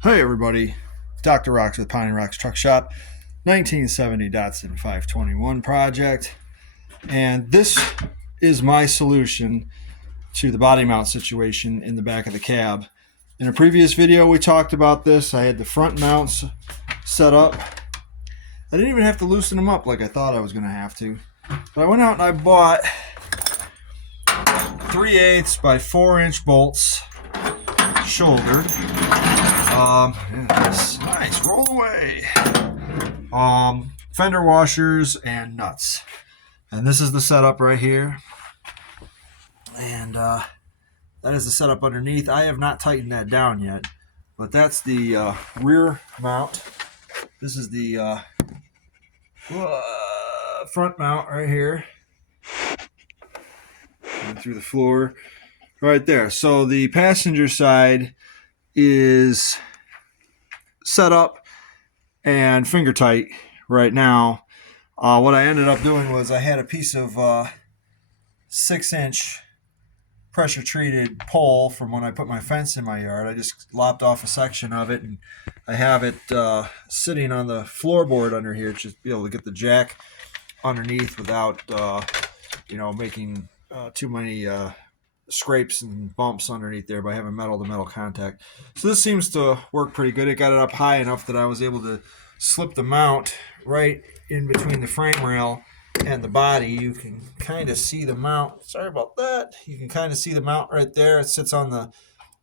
Hey everybody, Dr. Rocks with Pine Rocks Truck Shop, 1970 Datsun 521 project, and this is my solution to the body mount situation in the back of the cab. In a previous video we talked about this. I had the front mounts set up. I didn't even have to loosen them up like I thought I was going to have to. But I went out and I bought 3/8 by 4-inch bolts, shouldered. Nice, roll away. Fender washers and nuts. And this is the setup right here. And that is the setup underneath. I have not tightened that down yet, but that's the rear mount. This is the front mount right here. And through the floor right there. So the passenger side is set up and finger tight right now. What I ended up doing was I had a piece of 6-inch pressure treated pole from when I put my fence in my yard. I just lopped off a section of it, and I have it sitting on the floorboard under here to just be able to get the jack underneath without making too many scrapes and bumps underneath there by having metal to metal contact. So this seems to work pretty good. It got it up high enough that I was able to slip the mount right in between the frame rail and the body. You can kind of see the mount. Sorry about that. You can kind of see the mount right there. It sits on the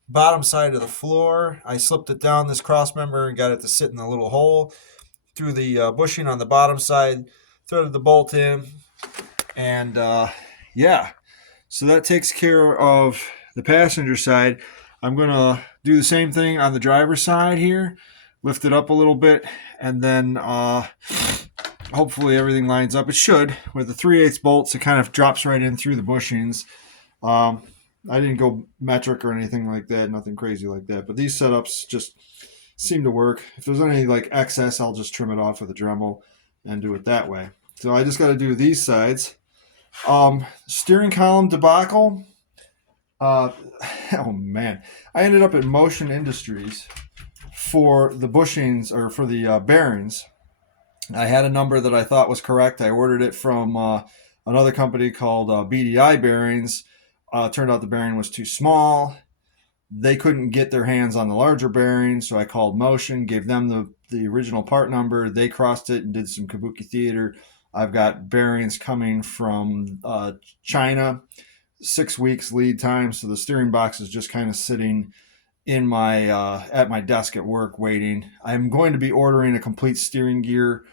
bottom side of the floor. I slipped it down this cross member and got it to sit in the little hole through the bushing on the bottom side, threaded the bolt in, and so that takes care of the passenger side. I'm going to do the same thing on the driver's side here, lift it up a little bit, and then hopefully everything lines up. It should. With the 3/8 bolts, it kind of drops right in through the bushings. I didn't go metric or anything like that, nothing crazy like that, but these setups just seem to work. If there's any like excess, I'll just trim it off with a Dremel and do it that way. So I just got to do these sides. Steering column debacle. Oh man, I ended up at Motion Industries for the bushings, or for the bearings. I had a number that I thought was correct. I ordered it from another company called BDI Bearings. Turned out the bearing was too small. They couldn't get their hands on the larger bearing, so I called Motion, gave them the original part number. They crossed it and did some kabuki theater. I've got bearings coming from China, 6 weeks lead time. So the steering box is just kind of sitting in my at my desk at work waiting. I'm going to be ordering a complete steering gear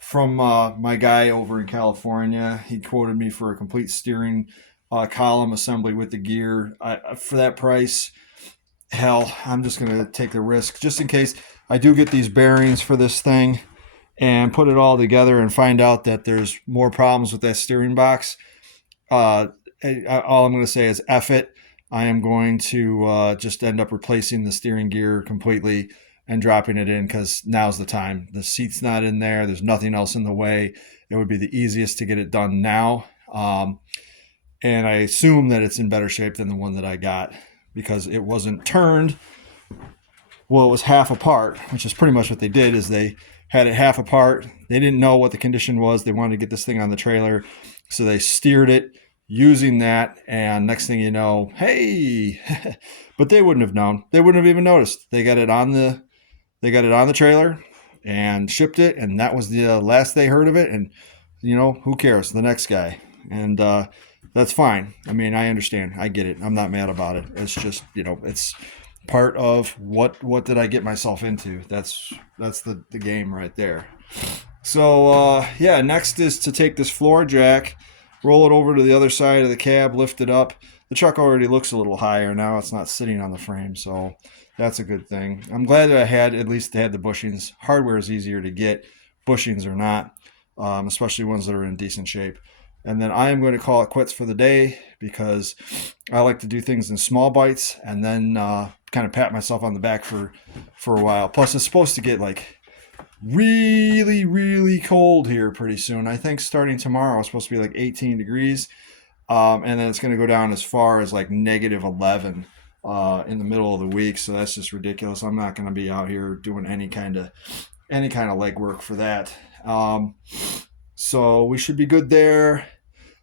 from my guy over in California. He quoted me for a complete steering column assembly with the gear. For that price, hell, I'm just going to take the risk just in case I do get these bearings for this thing and put it all together and find out that there's more problems with that steering box. All I'm going to say is F it. I am going to just end up replacing the steering gear completely and dropping it in, because now's the time. The seat's not in there. There's nothing else in the way. It would be the easiest to get it done now. And I assume that it's in better shape than the one that I got, because it wasn't turned. Well, it was half apart, which is pretty much what they did, is they had it half apart. They didn't know what the condition was. They wanted to get this thing on the trailer, so they steered it using that, and next thing you know, hey, but they wouldn't have known. They wouldn't have even noticed. They got it on the trailer and shipped it, and that was the last they heard of it. And who cares? The next guy. And that's fine. I mean, I understand. I get it. I'm not mad about it. It's just, it's part of what did I get myself into. That's the game right there. So next is to take this floor jack, roll it over to the other side of the cab, lift it up. The truck already looks a little higher now. It's not sitting on the frame, so that's a good thing. I'm glad that I had the bushings. Hardware is easier to get, bushings are not, especially ones that are in decent shape. And then I am going to call it quits for the day, because I like to do things in small bites and then kind of pat myself on the back for a while. Plus, it's supposed to get like really, really cold here pretty soon. I think starting tomorrow, it's supposed to be like 18 degrees. And then it's going to go down as far as like -11 in the middle of the week, so that's just ridiculous. I'm not going to be out here doing any kind of legwork for that. So we should be good there.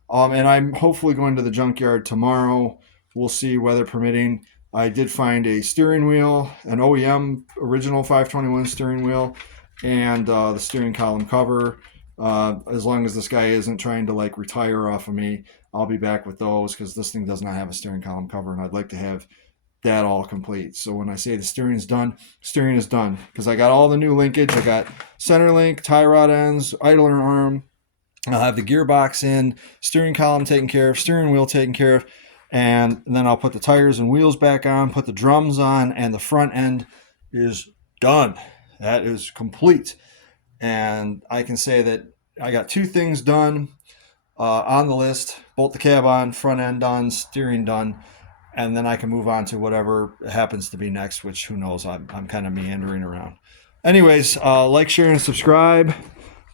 And I'm hopefully going to the junkyard tomorrow. We'll see, weather permitting. I did find a steering wheel, an OEM original 521 steering wheel, and the steering column cover. As long as this guy isn't trying to like retire off of me, I'll be back with those, because this thing does not have a steering column cover, and I'd like to have that all complete. So when I say the steering is done, steering is done, because I got all the new linkage. I got center link, tie rod ends, idler arm. I'll have the gearbox in, steering column taken care of, steering wheel taken care of, and then I'll put the tires and wheels back on, put the drums on, and the front end is done. That is complete. And I can say that I got 2 things done on the list: bolt the cab on, front end done, steering done, and then I can move on to whatever happens to be next, which who knows, I'm kind of meandering around. Anyways, like, share, and subscribe.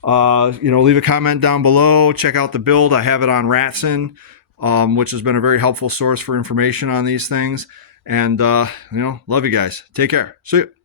Leave a comment down below. Check out the build. I have it on Datsun, which has been a very helpful source for information on these things. And, love you guys. Take care. See you.